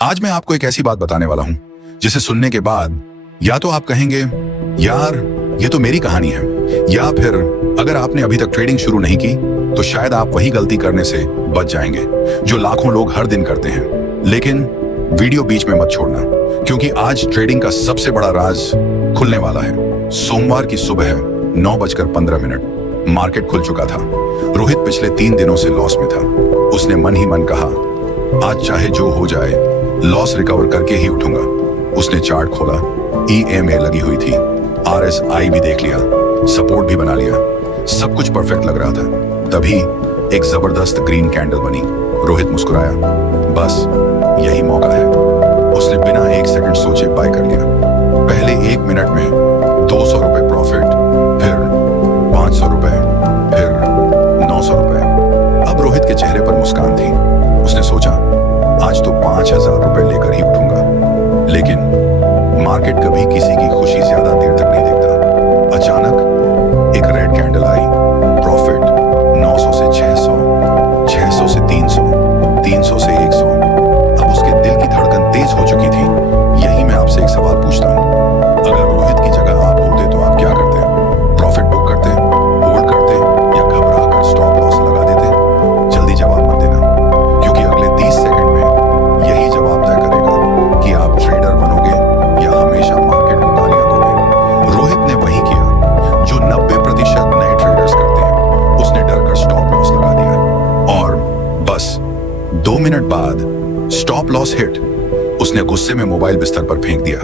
आज मैं आपको एक ऐसी बात बताने वाला हूं जिसे सुनने के बाद या तो आप कहेंगे यार ये तो मेरी कहानी है, या फिर अगर आपने अभी तक ट्रेडिंग शुरू नहीं की तो शायद आप वही गलती करने से बच जाएंगे जो लाखों लोग हर दिन करते हैं। लेकिन वीडियो बीच में मत छोड़ना, क्योंकि आज ट्रेडिंग का सबसे बड़ा राज खुलने वाला है। सोमवार की सुबह 9:15 मार्केट खुल चुका था। रोहित पिछले 3 दिनों से लॉस में था। उसने मन ही मन कहा, आज चाहे जो हो जाए लॉस रिकवर करके ही उठूंगा। उसने चार्ट खोला, EMA लगी हुई थी, RSI भी देख लिया, सपोर्ट भी बना लिया, सब कुछ परफेक्ट लग रहा था। तभी एक जबरदस्त ग्रीन कैंडल बनी। रोहित मुस्कुराया, बस यही मौका है। उसने बिना 1 सेकंड सोचे बाय कर लिया। पहले 1 मिनट में 200 रुपए प्रॉफिट, फिर 500 रुपए, फिर 900 रुपए। अब रोहित के चेहरे पर मुस्कान थी। उसने सोचा, आज तो 5000 रुपए लेकर ही उठूंगा। लेकिन मार्केट कभी किसी की खुशी ज्यादा देर तक नहीं देखता। अचानक एक रेड कैंडल आई, प्रॉफिट 900 से 600, 600 से 300, 300 से 100। अब उसके दिल की धड़कन तेज हो चुकी थी। यही मैं आपसे एक सवाल पूछता हूँ, अगर रोहित की जगह आप होते तो आप क्या करते? प्रॉफिट बुक करते, होल्ड करते, या घबरा कर स्टॉप लॉस लगा देते? जल्दी जवाब मत देना, क्योंकि अगले 30 सेकंड में यही जवाब तय करेगा कि आप ट्रेडर बनोगे या हमेशा मार्केट को गालियां दोगे। रोहित ने वही किया जो 90% नए ट्रेडर्स करते हैं। उसने डर कर स्टॉप लॉस लगा दिया और बस 2 मिनट बाद स्टॉप लॉस हिट। उसने गुस्से में मोबाइल बिस्तर पर फेंक दिया।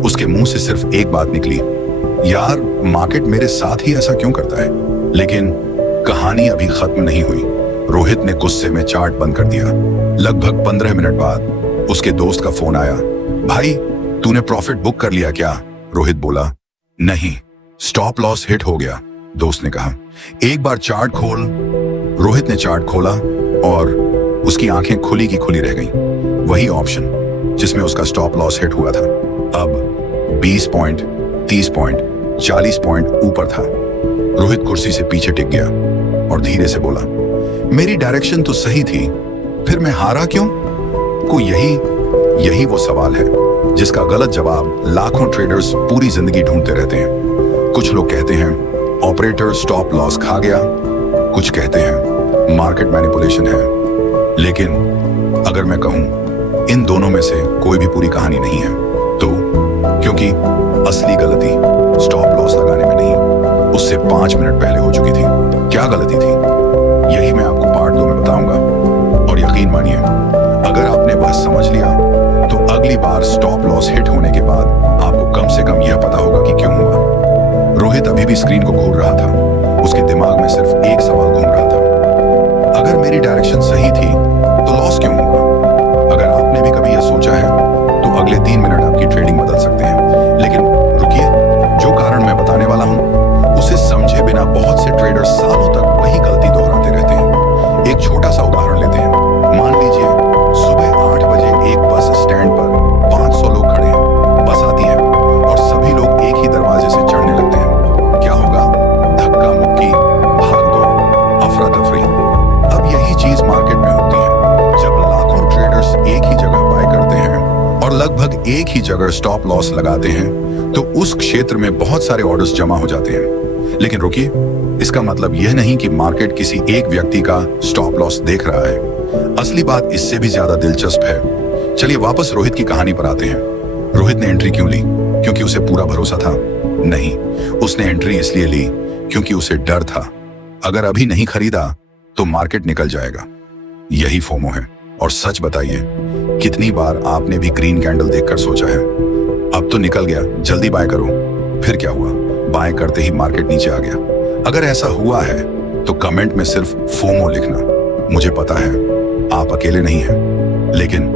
उसके मुंह से सिर्फ एक बात निकली, यार मार्केट मेरे साथ ही ऐसा क्यों करता है? लेकिन कहानी अभी खत्म नहीं हुई। रोहित ने गुस्से में चार्ट बंद कर दिया। लगभग 15 मिनट बाद उसके दोस्त का फोन आया, भाई तूने प्रॉफिट बुक कर लिया क्या? रोहित बोला, नहीं, स्टॉप लॉस हिट हो गया। दोस्त ने कहा, एक बार चार्ट खोल। रोहित ने चार्ट खोला और उसकी आंखें खुली की खुली रह गईं। वही ऑप्शन जिसमें उसका स्टॉप लॉस हिट हुआ था अब 20 पॉइंट, 30 पॉइंट, 40 पॉइंट ऊपर था। रोहित कुर्सी से पीछे टिक गया और धीरे से बोला, मेरी डायरेक्शन तो सही थी, फिर मैं हारा क्यों? को यही वो सवाल है जिसका गलत जवाब लाखों ट्रेडर्स पूरी जिंदगी ढूंढते रहते हैं। कुछ लोग कहते हैं ऑपरेटर स्टॉप लॉस खा गया, कुछ कहते हैं मार्केट मैनिपुलेशन है। लेकिन अगर मैं कहूं इन दोनों में से कोई भी पूरी कहानी नहीं है, तो क्योंकि असली गलती स्टॉप लॉस लगाने में नहीं, उससे 5 मिनट पहले हो चुकी थी। क्या गलती थी, यही मैं आपको पार्ट 2 में बताऊंगा। और यकीन मानिए, अगर आपने वह समझ लिया तो अगली बार स्टॉप लॉस हिट होने के बाद आपको कम से कम यह पता होगा कि क्यों हुआ। रोहित अभी भी स्क्रीन को घूर रहा था। उसके दिमाग में सिर्फ एक सवाल घूम रहा था, अगर मेरी डायरेक्शन सही थी तो लॉस क्यों हुआ? अगर आपने भी कभी यह सोचा है तो अगले 3 मिनट आपकी ट्रेडिंग बदल सकते हैं। लेकिन रुकिए, जो कारण मैं बताने वाला हूं उसे समझे बिना बहुत से ट्रेडर्स सालों तक वही गलती दोहराते रहते हैं। एक छोटा सा उदाहरण लेते हैं। मान लीजिए सुबह 8 बजे एक बस स्टैंड पर 500 लोग खड़े हैं। बस आती है और सभी लोग एक ही दरवाजे से चढ़ने लगते हैं। क्या होगा? धक्का मुक्की, भाग दौड़, अफरा तफरी। अब यही चीज मार्केट में होती है। जब लाखों ट्रेडर्स एक ही जगह बाय करते हैं और लगभग एक ही जगह स्टॉप लॉस लगाते हैं तो उस क्षेत्र में बहुत सारे ऑर्डर्स जमा हो जाते हैं। लेकिन रुकिए, इसका मतलब यह नहीं कि मार्केट किसी एक व्यक्ति का स्टॉप लॉस देख रहा है। असली बात इससे भी ज्यादा दिलचस्प है। चलिए वापस रोहित की कहानी पर आते हैं। रोहित ने एंट्री क्यों ली? क्योंकि उसे पूरा भरोसा था? नहीं, उसने एंट्री इसलिए ली क्योंकि उसे डर था, अगर अभी नहीं खरीदा तो मार्केट निकल जाएगा। यही फोमो है। और सच बताइए, कितनी बार आपने भी ग्रीन कैंडल देखकर सोचा है, अब तो निकल गया, जल्दी बाय करो। फिर क्या हुआ? बाय करते ही मार्केट नीचे आ गया। अगर ऐसा हुआ है तो कमेंट में सिर्फ फोमो लिखना। मुझे पता है आप अकेले नहीं हैं, लेकिन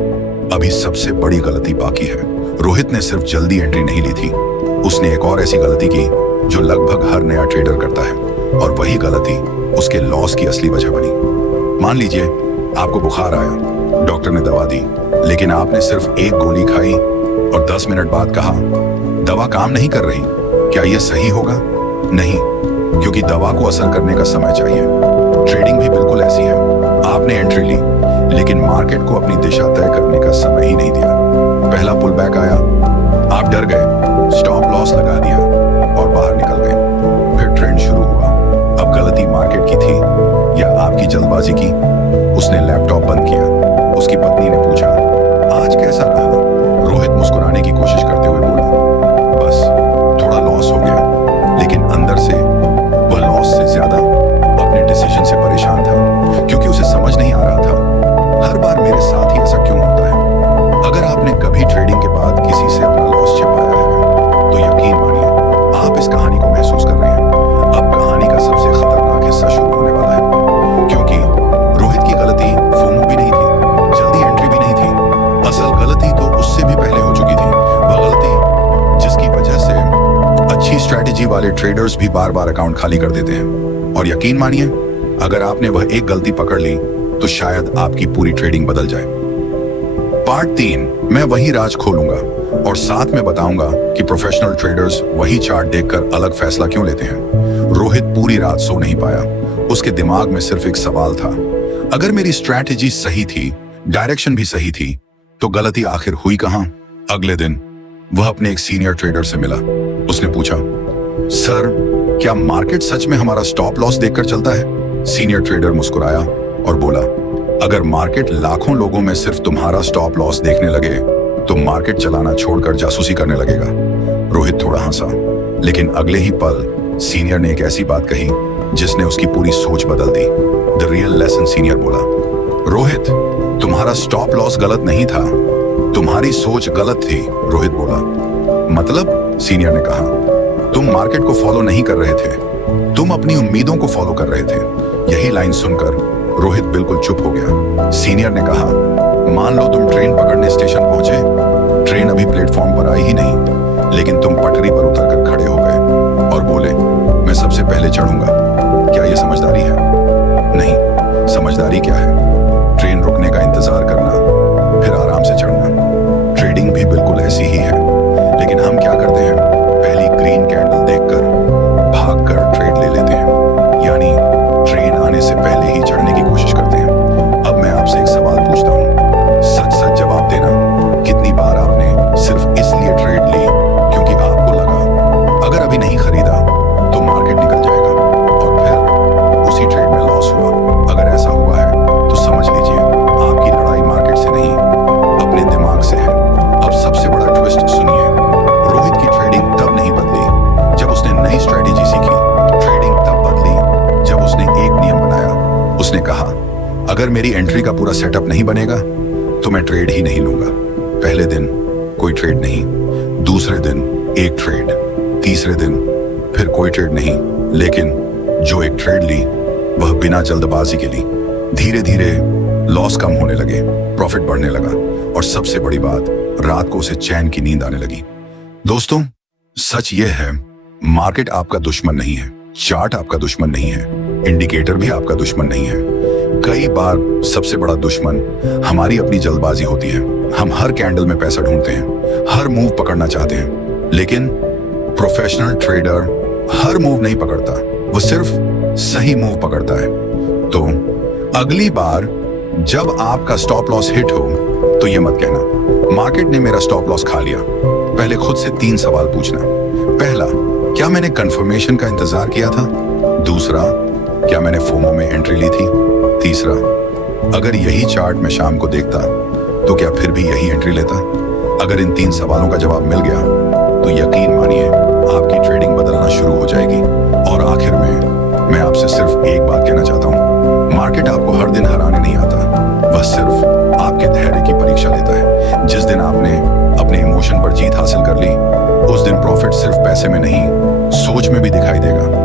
अभी सबसे बड़ी गलती बाकी है। रोहित ने सिर्फ जल्दी एंट्री नहीं ली थी, उसने एक और ऐसी गलती की जो लगभग हर नया ट्रेडर करता है, और वही गलती उसके लॉस की असली वजह बनी। मान लीजिए आपको बुखार आया, डॉक्टर ने दवा दी, लेकिन आपने सिर्फ एक गोली खाई और 10 मिनट बाद कहा दवा काम नहीं कर रही। क्या यह सही होगा? नहीं, क्योंकि दवा को असर करने का समय चाहिए। ट्रेडिंग भी बिल्कुल ऐसी है। आपने एंट्री ली, लेकिन मार्केट को अपनी दिशा तय करने का समय ही नहीं दिया। पहला पुल बैक आया, आप डर गए, स्टॉप लॉस लगा दिया और बाहर निकल गए। फिर ट्रेंड शुरू हुआ। अब गलती मार्केट की थी या आपकी जल्दबाजी की? उसने लैपटॉप बंद किया। उसकी पत्नी ने पूछा, आज कैसा रहा? रोहित मुस्कुराने की कोशिश करते हुए बोला, बस थोड़ा लॉस हो गया। लेकिन अंदर से वह लॉस से ज्यादा अपने डिसीजन से परेशान था, क्योंकि उसे समझ नहीं आ रहा था हर बार मेरे साथ ही ऐसा क्यों होता है। अगर आपने कभी ट्रेडिंग के बाद किसी से अपना लॉस छिपाया है तो यकीन मानिए आप इस कहानी को महसूस कर रहे हैं। अब कहानी का सबसे खतरनाक हिस्सा शुरू होने वाला है, क्योंकि रोहित की गलती फोमो भी नहीं थी, जल्दी एंट्री भी नहीं थी। असल गलती तो उससे भी पहले हो चुकी थी। वह गलती जिसकी वजह से अच्छी स्ट्रेटेजी वाले ट्रेडर्स भी बार बार अकाउंट खाली कर देते हैं। और यकीन मानिए अगर आपने वह एक गलती पकड़ ली तो शायद आपकी पूरी ट्रेडिंग बदल जाए। पार्ट 3 मैं वही राज खोलूंगा और साथ में बताऊंगा कि प्रोफेशनल ट्रेडर्स वही चार्ट देखकर अलग फैसला क्यों लेते हैं। रोहित पूरी रात सो नहीं पाया। उसके दिमाग में सिर्फ एक सवाल था, अगर मेरी स्ट्रैटेजी सही थी, डायरेक्शन भी सही थी, तो गलती आखिर हुई कहां? अगले दिन वह अपने एक सीनियर ट्रेडर से मिला। उसने पूछा, सर क्या मार्केट सच में हमारा स्टॉप लॉस देखकर चलता है? सीनियर ट्रेडर मुस्कुराया और बोला, अगर मार्केट लाखों लोगों में सिर्फ तुम्हारा स्टॉप लॉस देखने लगे तो मार्केट चलाना छोड़कर जासूसी करने लगेगा। रोहित थोड़ा हंसा, लेकिन अगले ही पल सीनियर ने एक ऐसी बात कही जिसने उसकी पूरी सोच बदल दी। द रियल लेसन, सीनियर बोला, रोहित तुम्हारा स्टॉप लॉस गलत नहीं था, तुम्हारी सोच गलत थी। रोहित बोला, मतलब? सीनियर ने कहा, तुम मार्केट को फॉलो नहीं कर रहे थे, तुम अपनी उम्मीदों को फॉलो कर रहे थे। यही लाइन सुनकर रोहित बिल्कुल चुप हो गया। सीनियर ने कहा, मान लो तुम ट्रेन पकड़ने स्टेशन पहुंचे, ट्रेन अभी प्लेटफॉर्म पर आई ही नहीं, लेकिन तुम पटरी पर उतरकर खड़े हो गए और बोले, मैं सबसे पहले चढ़ूंगा। क्या यह समझदारी है? नहीं। समझदारी क्या है? ट्रेन रुकने का इंतजार करना, फिर आराम से चढ़ना। ट्रेडिंग भी बिल्कुल ऐसी ही है, लेकिन हम क्या करते हैं, पहली ग्रीन कैंडल देखकर भागकर ट्रेड ले लेते हैं, यानी ट्रेन आने से पहले ही चढ़ने की कोशिश करते हैं। अब मैं आपसे एक सवाल पूछता हूँ, सच सच जवाब देना, कितनी बार आपने सिर्फ इसलिए ट्रेड ली क्योंकि आपको लगा अगर अभी नहीं खरीदा तो मार्केट निकल जाएगा और फिर उसी ट्रेड में लॉस हुआ? अगर ऐसा हुआ है तो समझ लीजिए आपकी लड़ाई मार्केट से नहीं अपने दिमाग से है। अब सबसे बड़ा ट्विस्ट सुनिए, रोहित की ट्रेडिंग तब नहीं बदली जब उसने नई स्ट्रेटेजी सीखी, ट्रेडिंग तब बदली जब उसने एक नियम बनाया। उसने कहा, अगर मेरी एंट्री का पूरा सेटअप नहीं बनेगा तो मैं ट्रेड ही नहीं लूंगा। पहले दिन कोई ट्रेड नहीं, दूसरे दिन एक ट्रेड, तीसरे दिन फिर कोई ट्रेड नहीं, लेकिन जो एक ट्रेड ली वह बिना जल्दबाजी के ली। धीरे धीरे लॉस कम होने लगे, प्रॉफिट बढ़ने लगा और सबसे बड़ी बात, रात को उसे चैन की नींद आने लगी। दोस्तों सच यह है, मार्केट आपका दुश्मन नहीं है, चार्ट आपका दुश्मन नहीं है, इंडिकेटर भी आपका दुश्मन नहीं है। कई बार सबसे बड़ा दुश्मन हमारी अपनी जल्दबाजी होती है। हम हर कैंडल में पैसा ढूंढते हैं, हर मूव पकड़ना चाहते हैं, लेकिन प्रोफेशनल ट्रेडर हर मूव नहीं पकड़ता, वो सिर्फ सही मूव पकड़ता है। तो अगली बार जब आपका स्टॉप लॉस हिट हो तो ये मत कहना, मार्केट ने मेरा स्टॉप लॉस खा लिया। पहले खुद से 3 सवाल पूछना। पहला, क्या मैंने कंफर्मेशन का इंतजार किया था? दूसरा, क्या मैंने फोमो में एंट्री ली थी? तीसरा, अगर यही चार्ट मैं शाम को देखता तो क्या फिर भी यही एंट्री लेता? अगर इन 3 सवालों का जवाब मिल गया तो यकीन मानिए आपकी ट्रेडिंग बदलना शुरू हो जाएगी। और आखिर में मैं आपसे सिर्फ एक बात कहना चाहता हूँ, मार्केट आपको हर दिन हराने नहीं आता, वह सिर्फ आपके धैर्य की परीक्षा लेता है। जिस दिन आपने अपने इमोशन पर जीत हासिल कर ली, उस दिन प्रॉफिट सिर्फ पैसे में नहीं, सोच में भी दिखाई देगा।